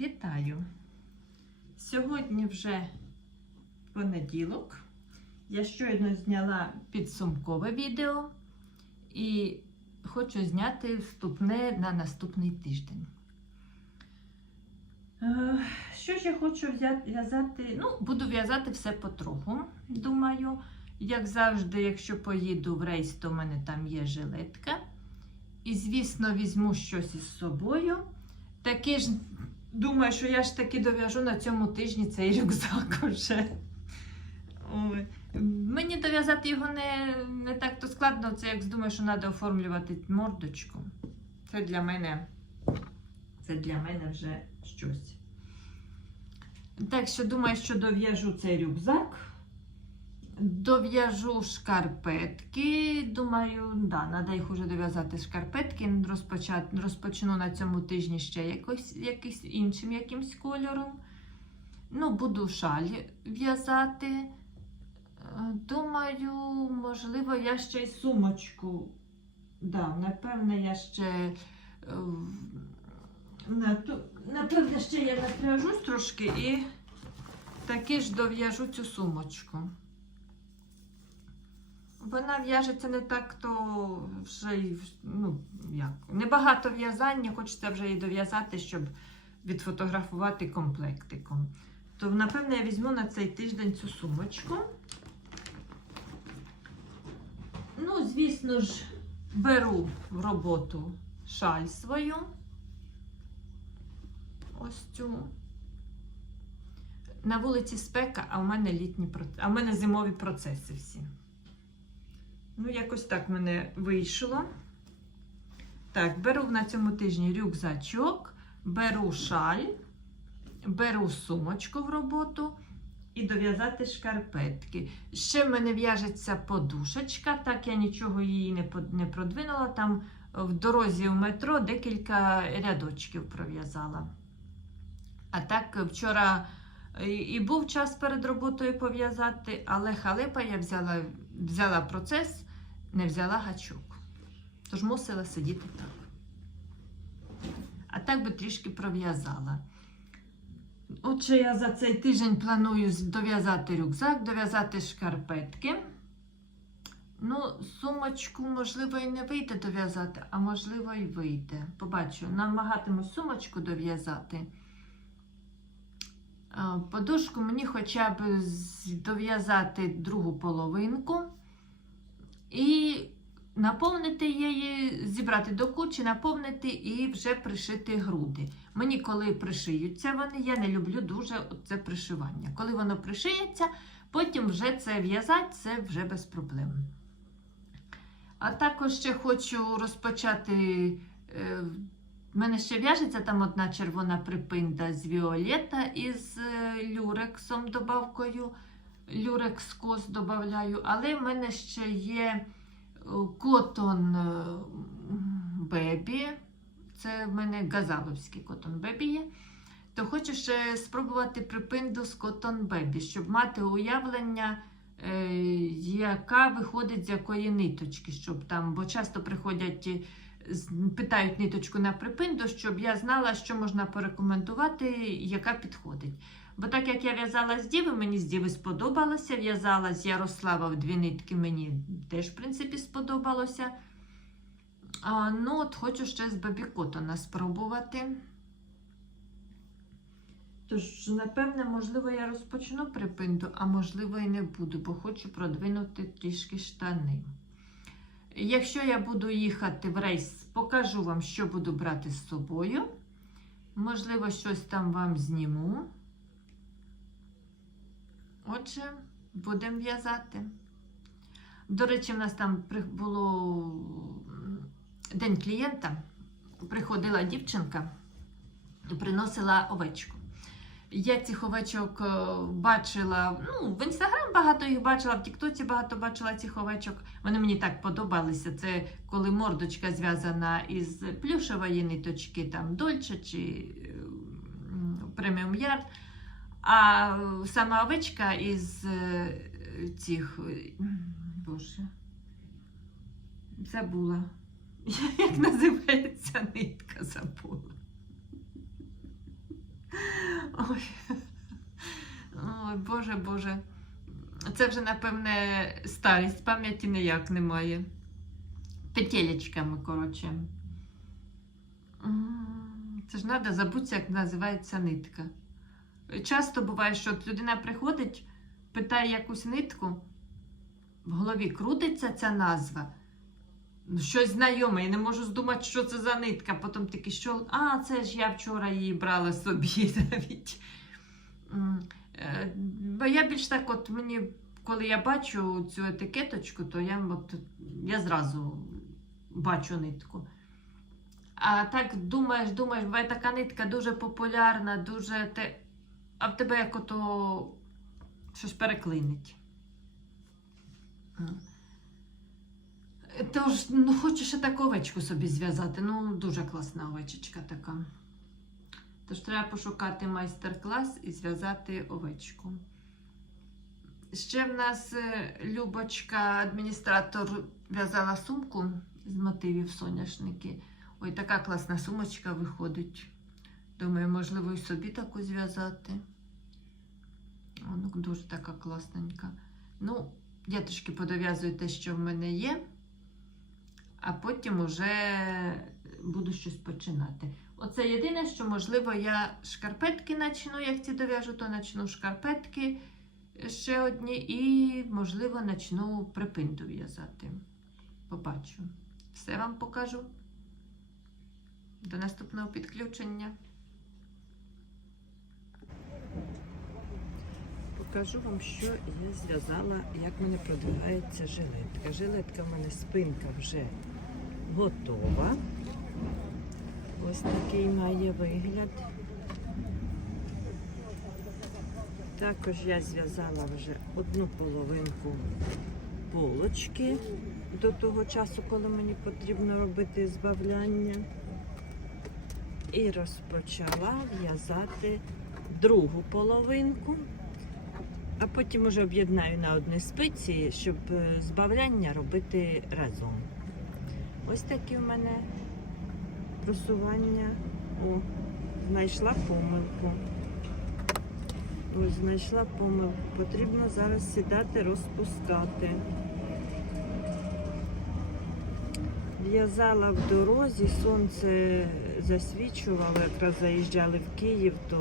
Вітаю! Сьогодні вже понеділок. Я щойно зняла підсумкове відео і хочу зняти вступне на наступний тиждень. Е, Що ж я хочу в'язати? Ну, буду в'язати все потроху, думаю. Як завжди, якщо поїду в рейс, то в мене там є жилетка. І, звісно, візьму щось із собою. Таки ж думаю, що я ж таки дов'яжу на цьому тижні цей рюкзак вже. Ой. Мені дов'язати його не, не так то складно, це як думаю, що треба оформлювати мордочку. Це для мене, це для мене вже щось. Так що думаю, що дов'яжу цей рюкзак. Дов'яжу шкарпетки. Думаю, да, треба їх уже дов'язати шкарпетки. Розпочати, розпочну на цьому тижні ще якось, якийсь іншим якимсь кольором. Ну, буду шаль в'язати. Е, Думаю, можливо, я ще й сумочку. Да, напевне, я ще. е, в- на ту- Напевне, ще я напряжусь трошки і таки ж дов'яжу цю сумочку. Вона в'яжеться не так, то вже ну, як, небагато в'язання, хочеться вже її дов'язати, щоб відфотографувати комплектиком. То, напевно, я візьму на цей тиждень цю сумочку. Ну, звісно ж, беру в роботу шаль свою. Ось цю. На вулиці спека, а в мене літні а в мене зимові процеси всі. Ну, якось так мене вийшло. Так, беру на цьому тижні рюкзачок, беру шаль, беру сумочку в роботу і дов'язати шкарпетки. Ще в мене в'яжеться подушечка, так я нічого її не, не продвинула. Там в дорозі в метро декілька рядочків пров'язала. А так вчора і- і був час перед роботою пов'язати, але халепа я взяла, взяла процес, не взяла гачок. Тож мусила сидіти так. А так би трішки пров'язала. Отже, я за цей тиждень планую дов'язати рюкзак, дов'язати шкарпетки. Ну, сумочку, можливо, і не вийде дов'язати, а можливо, і вийде. Побачу, намагатимусь сумочку дов'язати. Подушку мені хоча б дов'язати другу половинку і наповнити її, зібрати до кучі, наповнити і вже пришити груди. Мені, коли пришиються вони, я не люблю дуже це пришивання. Коли воно пришиється, потім вже це в'язати, це вже без проблем. А також ще хочу розпочати. Е, в мене ще в'яжеться там одна червона припинда з Віолета із е, люрексом добавкою. Люрекс кос додаю, але в мене ще є котон бебі. Це в мене газаловський котон бебі є. То хочу ще спробувати припинду з котон бебі, щоб мати уявлення, е, яка виходить з якої ниточки, щоб там, бо часто приходять, е, з- питають ниточку на припинду, щоб я знала, що можна порекомендувати, яка підходить. Бо так як я в'язала з Діви, мені з Діви сподобалося. В'язала з Ярослава в дві нитки, мені теж, в принципі, сподобалося. А, ну, от хочу ще з Бабі Котона спробувати. Тож, напевне, можливо, я розпочну припинду, а можливо, і не буду, бо хочу продвинути трішки штани. Якщо я буду їхати в рейс, покажу вам, що буду брати з собою. Можливо, щось там вам зніму. Отже, будемо в'язати. До речі, в нас там було день клієнта. Приходила дівчинка і приносила овечку. Я цих овечок е, бачила, ну, в інстаграм багато їх бачила, в Тіктоці багато бачила цих овечок. Вони мені так подобалися. Це коли мордочка зв'язана із плюшевої ниточки, там Дольче чи преміум ярд. А сама овечка із е, цих. е, Боже. Забула. Як називається нитка забула. Ой. Ой, Боже, Боже. Це вже, напевне, старість, пам'яті ніяк немає. Петелечками, коротше. Це ж треба забутися, як називається нитка. Часто буває, що людина приходить, питає якусь нитку, в голові крутиться ця назва. Ну, Щось знайоме, я не можу здумати, що це за нитка. Потім таки, що. А, це ж я вчора її брала собі навіть. Е, Бо я більш так, от мені, коли я бачу цю етикеточку, то я, от, я зразу бачу нитку. А так думаєш, думаєш, буває така нитка дуже популярна, дуже те. А в тебе як ото щось переклинить. Тож, ну, хочу ще таку овечку собі зв'язати. Ну, дуже класна овечечка така. Тож треба пошукати майстер-клас і зв'язати овечку. Ще в нас е, Любочка, адміністратор, в'язала сумку з мотивів соняшники. Ой, така класна сумочка виходить. Думаю, можливо, і собі таку зв'язати. О, ну, дуже така класненька. Ну, я трішки подов'язую те, що в мене є, а потім уже буду щось починати. Оце єдине, що, можливо, я шкарпетки начну, як ці дов'яжу, то начну шкарпетки ще одні, і, можливо, начну припинду в'язати. Побачу. Все вам покажу. До наступного підключення. Покажу вам, що я зв'язала, як в мене продвигається жилетка. Жилетка в мене спинка вже готова. Ось такий має вигляд. Також я зв'язала вже одну половинку полочки до того часу, коли мені потрібно робити збавляння. І розпочала в'язати другу половинку, а потім уже об'єднаю на одній спиці, щоб е, збавляння робити разом. Ось такі в мене просування. О, знайшла помилку. Ось знайшла помилку. Потрібно зараз сідати, розпускати. В'язала в дорозі, сонце засвічувало, якраз заїжджали в Київ, то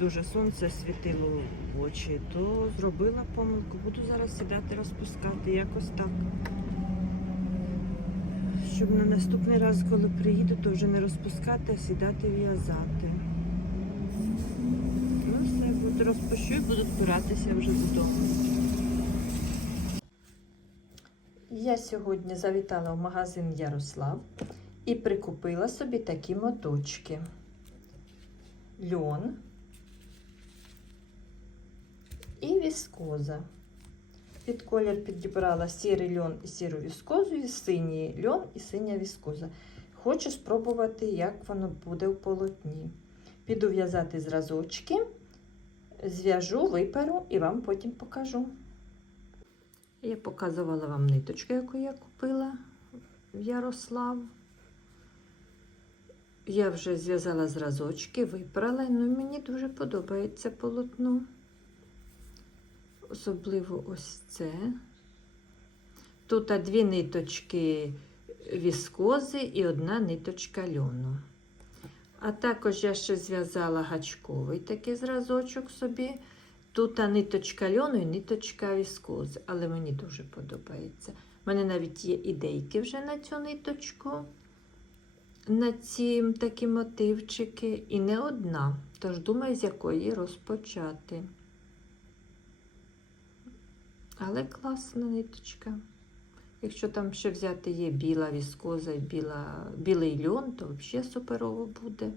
дуже сонце світило в очі, то зробила помилку. Буду зараз сідати, розпускати, якось так. Щоб на наступний раз, коли приїду, то вже не розпускати, а сідати в'язати. Ну все, буду розпущу і буду збиратися вже додому. Я сьогодні завітала в магазин Ярослав і прикупила собі такі моточки. Льон і віскоза. Під колір підібрала сірий льон і сіру віскозу, і синій льон і синя віскоза. Хочу спробувати, як воно буде в полотні. Піду в'язати зразочки, зв'яжу, виперу і вам потім покажу. Я показувала вам ниточку, яку я купила в Ярослав. Я вже зв'язала зразочки, випрала, ну мені дуже подобається полотно. Особливо ось це. Тут дві ниточки віскози і одна ниточка льону. А також я ще зв'язала гачковий такий зразочок собі. Тут ниточка льону і ниточка віскози, але мені дуже подобається. У мене навіть є ідейки вже на цю ниточку, на ці такі мотивчики, і не одна. Тож думаю, з якої розпочати. Але класна ниточка. Якщо там ще взяти є біла віскоза і біла, білий льон, то взагалі суперово буде.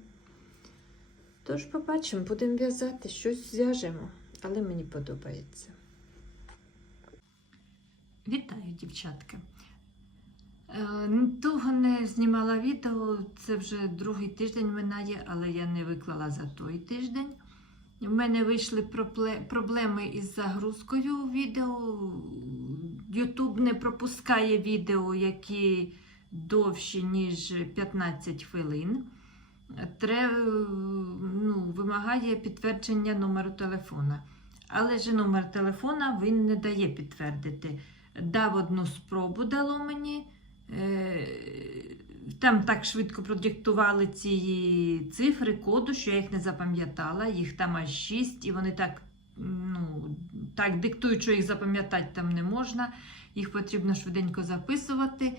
Тож побачимо, будемо в'язати, щось зв'яжемо, але мені подобається. Вітаю, дівчатка. Е, Того не знімала відео, це вже другий тиждень минає, але я не виклала за той тиждень. У мене вийшли проблеми із загрузкою відео. YouTube не пропускає відео, які довші, ніж 15 хвилин. тре, ну, вимагає підтвердження номеру телефона. Але ж номер телефона він не дає підтвердити. Дав одну спробу, дало мені. Е, Там так швидко продиктували ці цифри, коду, що я їх не запам'ятала. Їх там аж шість, і вони так, ну, так диктують, що їх запам'ятати там не можна. Їх потрібно швиденько записувати.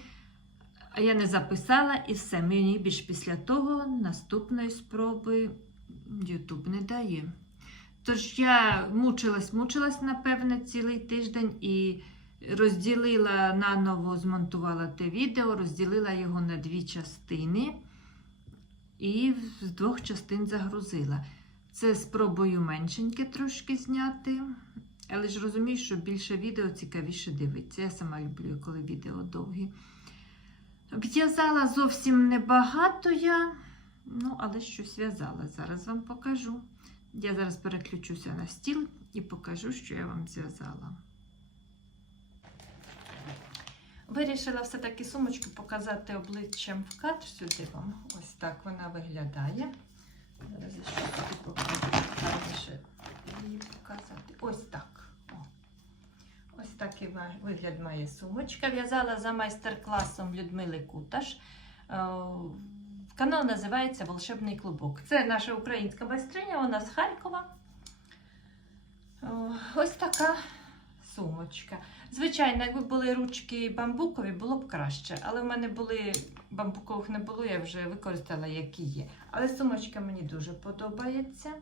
А я не записала і все. Мені більш після того наступної спроби YouTube не дає. Тож я мучилась, мучилась, напевне, цілий тиждень і розділила наново, змонтувала те відео, розділила його на дві частини і з двох частин загрузила. Це спробую меншеньке трошки зняти. Але ж розумію, що більше відео цікавіше дивитися. Я сама люблю, коли відео довгі. В'язала зовсім небагато я, ну, але щось в'язала. Зараз вам покажу. Я зараз переключуся на стіл і покажу, що я вам зв'язала. Вирішила все-таки сумочку показати обличчям в кадр сюди вам. Ось так вона виглядає. Зараз я ще її показати. Ось так. О. Ось такий вигляд має сумочка. В'язала за майстер-класом Людмили Куташ. Е, Канал називається Волшебний клубок. Це наша українська майстриня, вона з Харкова. Ось така сумочка. Звичайно, якби були ручки бамбукові, було б краще. Але в мене були бамбукових не було, я вже використала, які є. Але сумочка мені дуже подобається.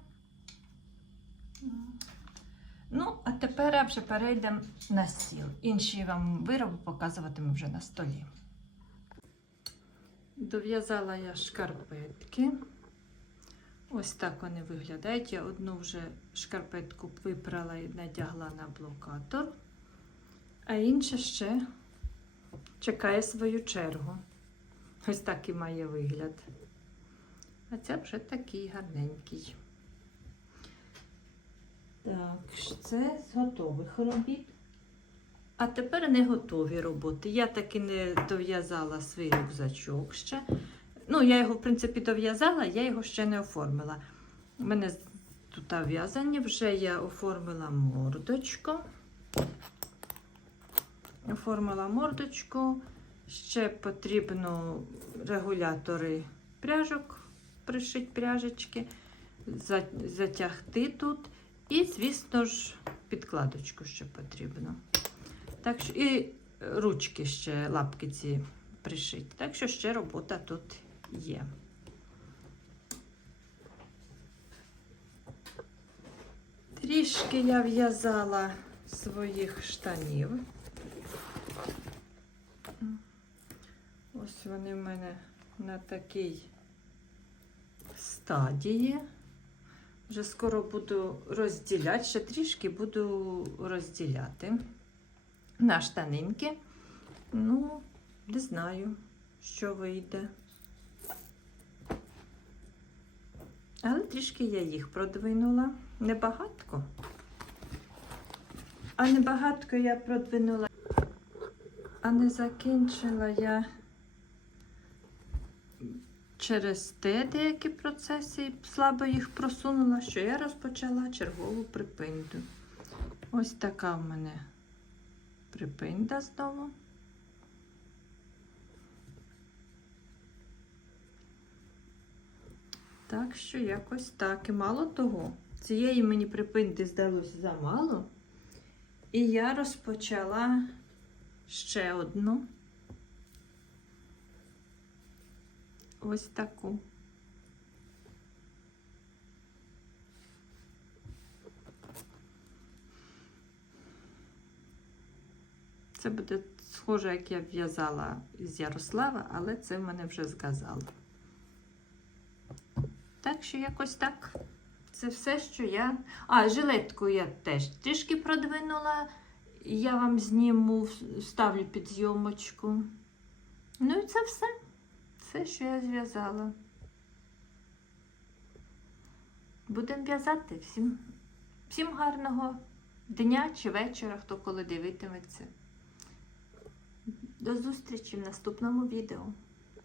Ну, а тепер вже перейдемо на стіл. Інші вам вироби показуватиму вже на столі. Дов'язала я шкарпетки. Ось так вони виглядають. Я одну вже шкарпетку випрала і надягла на блокатор, а інша ще чекає свою чергу. Ось такий має вигляд. А це вже такий гарненький. Так, це з готових робіт. А тепер не готові роботи. Я таки не дов'язала свій рюкзачок ще. Ну, я його, в принципі, дов'язала, я його ще не оформила. У мене тут в'язані, вже я оформила мордочку. Оформила мордочку. Ще потрібно регулятори пряжок, пришити пряжечки, затягти тут. І, звісно ж, підкладочку ще потрібно. Так що, і ручки ще, лапки ці пришити. Так що ще робота тут є. Трішки я в'язала своїх штанів. Ось вони в мене на такій стадії. Вже скоро буду розділяти, ще трішки буду розділяти на штанинки. Ну, не знаю, що вийде. Але трішки я їх продвинула. Небагатко. А небагатко я продвинула. А не закінчила я через те деякі процеси і слабо їх просунула, що я розпочала чергову припинду. Ось така в мене припинда знову. Так що якось так. І мало того, цієї мені припинди здалося замало. І я розпочала ще одну. Ось таку. Це буде схоже, як я в'язала з Ярослава, але це в мене вже зказало. Так що якось так. Це все, що я. А, жилетку я теж трішки продвинула. Я вам зніму, ставлю під зйомочку. Ну і це все. Все, що я зв'язала. Будемо в'язати всім. Всім гарного дня чи вечора, хто коли дивитиметься. До зустрічі в наступному відео.